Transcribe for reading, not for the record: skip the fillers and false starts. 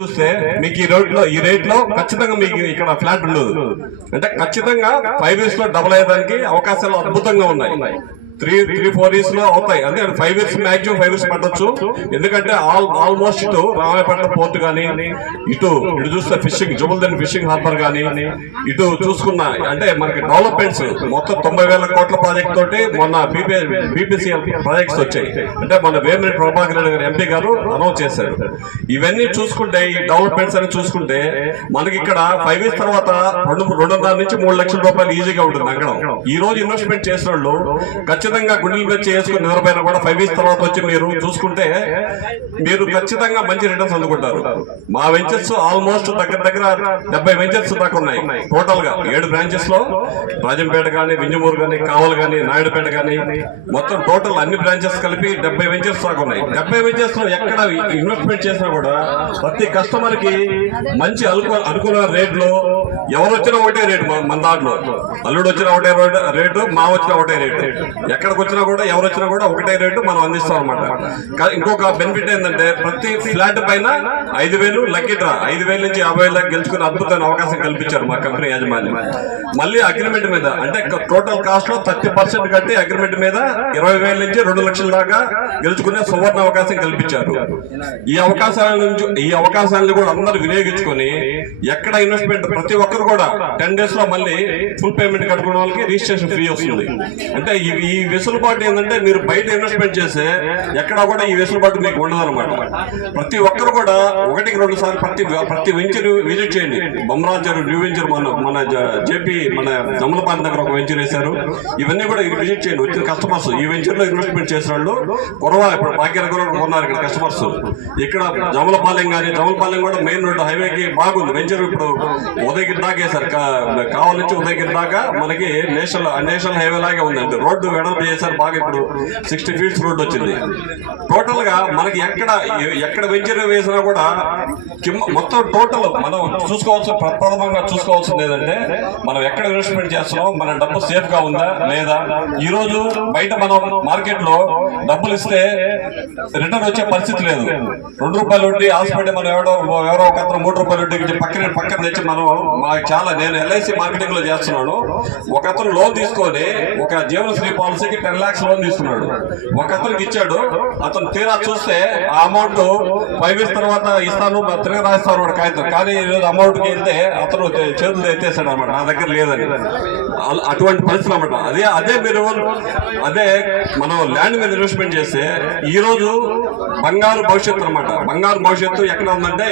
చూస్తే మీకు ఈ రేట్ లో ఖచ్చితంగా మీకు ఇక్కడ ఫ్లాట్ ఉండదు. అంటే ఖచ్చితంగా 5 years లో డబుల్ అయ్యేదానికి అవకాశాలు అద్భుతంగా ఉన్నాయి. 3-4 years లో అవుతాయి. అంటే 5 years మాక్సిమం 5 years పట్టొచ్చు. ఎందుకంటే ఆల్మోస్ట్ ఇటు రామాయపట్నం పోర్ట్ గానీ ఇటు చూస్తే ఫిషింగ్ జుబుల్దన్ ఫిషింగ్ హార్బర్ గానీ ఇటు చూసుకున్న అంటే మనకి డెవలప్మెంట్స్ మొత్తం 90,000 కోట్ల ప్రాజెక్ట్ తోటి మొన్న బీపీసీఎల్ ప్రాజెక్ట్స్ వచ్చాయి. అంటే మన వేమిరెడ్డి ప్రభాకర్ రెడ్డి గారు ఎంపీ గారు అనౌన్స్ చేశారు. ఇవన్నీ చూసుకుంటే ఈ డెవలప్మెంట్స్ అని చూసుకుంటే మనకి ఇక్కడ 5 years తర్వాత 2.5 నుంచి 3 లక్షల రూపాయలు ఈజీగా ఉంటుంది అక్కడ. ఈ రోజు ఇన్వెస్ట్మెంట్ చేసిన వాళ్ళు ఖచ్చితంగా గుండెల మీద చేసుకుని నిద్రపోయినా కూడా 5 years తర్వాత వచ్చి మీరు చూసుకుంటే మీరు ఖచ్చితంగా మంచి రిటర్న్స్ అందుకుంటారు. మా వెంచర్స్ ఆల్మోస్ట్ దగ్గర 70 వెంచర్స్ దాకా ఉన్నాయి. టోటల్ గా 7 బ్రాంచెస్ లో రాజంపేట గానీ వింజమూరు గానీ కావల్ గానీ నాయుడుపేట గానీ మొత్తం టోటల్ అన్ని బ్రాంచెస్ కలిపి 70 వెంచర్స్ దాకా ఉన్నాయి. 70 వెంచర్స్ లో ఎక్కడ ఇన్వెస్ట్మెంట్ చేసినా కూడా ప్రతి కస్టమర్ కి మంచి అనుకున్న రేట్ లో ఎవరు వచ్చినా ఒకటే రేటు. మన దాంట్లో అల్లుడు వచ్చినా ఒకటే రేటు, మా వచ్చినా ఒకటే రేటు, ఎక్కడికి వచ్చినా కూడా ఎవరు వచ్చినా కూడా ఒకటే రేటు మనం అందిస్తాం అనమాట. ఇంకొక బెనిఫిట్ ఏంటంటే ప్రతి ఫ్లాట్ పైన 5,000 లక్కీ డ్రా 5,000 నుంచి 50,000 దాకా గెలుచుకునే అద్భుతమైన అవకాశం కల్పించారు మా కంపెనీ యాజమాన్యం. మళ్ళీ అగ్రిమెంట్ మీద అంటే టోటల్ కాస్ట్ లో 30% కట్టి అగ్రిమెంట్ మీద 20,000 నుంచి 2 లక్షల దాకా గెలుచుకునే సువర్ణ అవకాశం కల్పించారు. ఈ అవకాశాలను కూడా అందరూ వినియోగించుకొని ఎక్కడ ఇన్వెస్ట్మెంట్ ప్రతి ఒక్కరు కూడా 10 days లో మళ్ళీ ఫుల్ పేమెంట్ కట్టుకునే వాళ్ళకి రిజిస్ట్రేషన్ ఫ్రీ వస్తుంది. అంటే ఈ వెసులుబాటు ఏంటంటే మీరు బయట ఇన్వెస్ట్మెంట్ చేస్తే ఎక్కడా కూడా ఈ వెసులుబాటు మీకు ఉండదు అనమాట. ప్రతి ఒక్కరు కూడా 1-2 సార్లు ప్రతి వెంచర్ విజిట్ చేయండి. బొమ్మరాజు న్యూ వెంచర్ మన జేపీ మన జమలపాలెం దగ్గర ఒక వెంచర్ వేశారు. ఇవన్నీ కూడా విజిట్ చేయండి. వచ్చిన కస్టమర్స్ ఈ వెంచర్ లో ఇన్వెస్ట్మెంట్ చేసిన వాళ్ళు ఇప్పుడు భాగ్యనగర్ ఉన్నారు ఇక్కడ కస్టమర్స్. ఇక్కడ జమలపాలెం కూడా మెయిన్ రోడ్డు హైవేకి బాగుంది వెంచర్. ఇప్పుడు ఉదయగిరి దాకా వేశారు. కావాలి నుంచి ఉదయగిరి దాకా మనకి నేషనల్ హైవే లాగే ఉందండి. రోడ్డు వెడల్పు చేశారు బాగా. ఇప్పుడు 60 feet రోడ్డు వచ్చింది. టోటల్ గా మనకి ఎక్కడ వెంచర్ వేసినా కూడా మొత్తం టోటల్ మనం ప్రథమంగా చూసుకోవాల్సింది ఏంటంటే మనం ఎక్కడ ఇన్వెస్ట్మెంట్ చేస్తున్నాం, మన డబ్బు సేఫ్ గా ఉందా లేదా. ఈ రోజు బయట మనం మార్కెట్ లో డబ్బులు ఇస్తే రిటర్న్ వచ్చే పరిస్థితి లేదు. 2 రూపాయలు వడ్డీ హాస్పిటల్ మనం ఎవరో ఒక అతను 3 రూపాయలు వడ్డీ పక్కన తెచ్చి మనం నేను ఎల్ఐసి మార్కెటింగ్ లో చేస్తున్నాను. ఒక అతను లోన్ తీసుకొని ఒక జీవనశ్రీ పాలసీకి 10 lakhs లోన్ తీసుకున్నాడు. ఒక అతనికి ఇచ్చాడు. అతను తీరా చూస్తే ఆ అమౌంట్ 5 years తర్వాత ఇస్తాను తిరిగి రాయిస్తాను వాడు కాగితం. కానీ ఈరోజు అమౌంట్ కి వెళ్తే అతను చేతులు ఎత్తేసాడు అనమాట, నా దగ్గర లేదని. అటువంటి పరిస్థితులు అనమాట. అదే మనం ల్యాండ్ మీద ఇన్వెస్ట్మెంట్ చేస్తే ఈ రోజు బంగారు భవిష్యత్తు అనమాట. బంగారు భవిష్యత్తు ఎక్కడ ఉందంటే